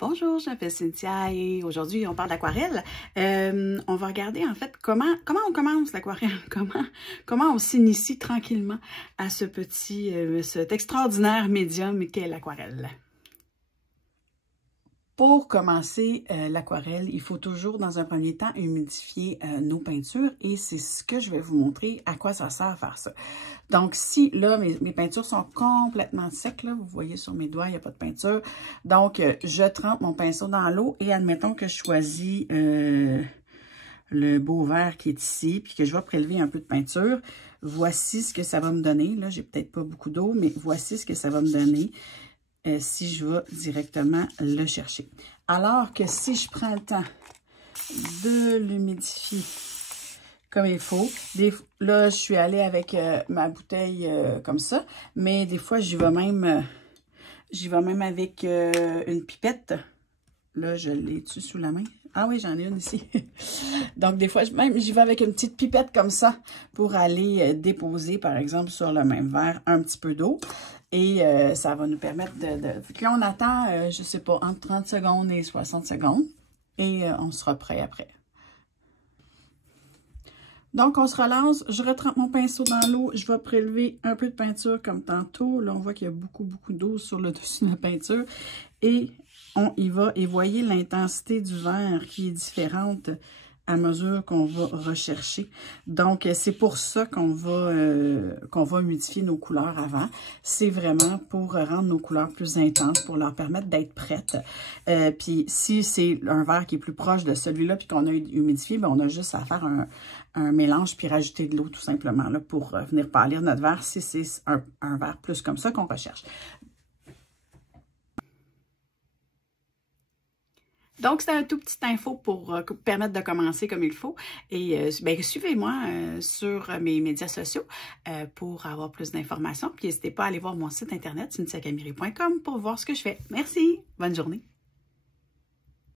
Bonjour, je m'appelle Cynthia et aujourd'hui on parle d'aquarelle. On va regarder en fait comment on commence l'aquarelle, comment on s'initie tranquillement à cet extraordinaire médium qu'est l'aquarelle. Pour commencer l'aquarelle, il faut toujours dans un premier temps humidifier nos peintures et c'est ce que je vais vous montrer à quoi ça sert à faire ça. Donc si là mes peintures sont complètement secs, là, vous voyez sur mes doigts, il n'y a pas de peinture. Donc je trempe mon pinceau dans l'eau et admettons que je choisis le beau vert qui est ici puis que je vais prélever un peu de peinture. Voici ce que ça va me donner. Là, j'ai peut-être pas beaucoup d'eau, mais voici ce que ça va me donner. Si je vais directement le chercher. Alors que si je prends le temps de l'humidifier comme il faut, là je suis allée avec ma bouteille comme ça, mais des fois j'y vais même avec une pipette. Là je l'ai dessus sous la main. Ah oui, j'en ai une ici. Donc, des fois, j'y vais avec une petite pipette comme ça pour aller déposer, par exemple, sur le même verre, un petit peu d'eau. Et ça va nous permettre Là, on attend, je sais pas, entre 30 secondes et 60 secondes. Et on sera prêt après. Donc, on se relance. Je retrempe mon pinceau dans l'eau. Je vais prélever un peu de peinture comme tantôt. Là, on voit qu'il y a beaucoup d'eau sur le dessus de la peinture. Et on y va. Et voyez l'intensité du vert qui est différente à mesure qu'on va rechercher. Donc, c'est pour ça qu'on va humidifier nos couleurs avant. C'est vraiment pour rendre nos couleurs plus intenses, pour leur permettre d'être prêtes. Puis, si c'est un vert qui est plus proche de celui-là, puis qu'on a humidifié, bien, on a juste à faire un mélange, puis rajouter de l'eau tout simplement là, pour venir pâlir notre vert, si c'est un vert plus comme ça qu'on recherche. Donc, c'est un tout petit info pour permettre de commencer comme il faut. Et ben, suivez-moi sur mes médias sociaux pour avoir plus d'informations. Puis n'hésitez pas à aller voir mon site internet, cynthiacamiri.com pour voir ce que je fais. Merci! Bonne journée!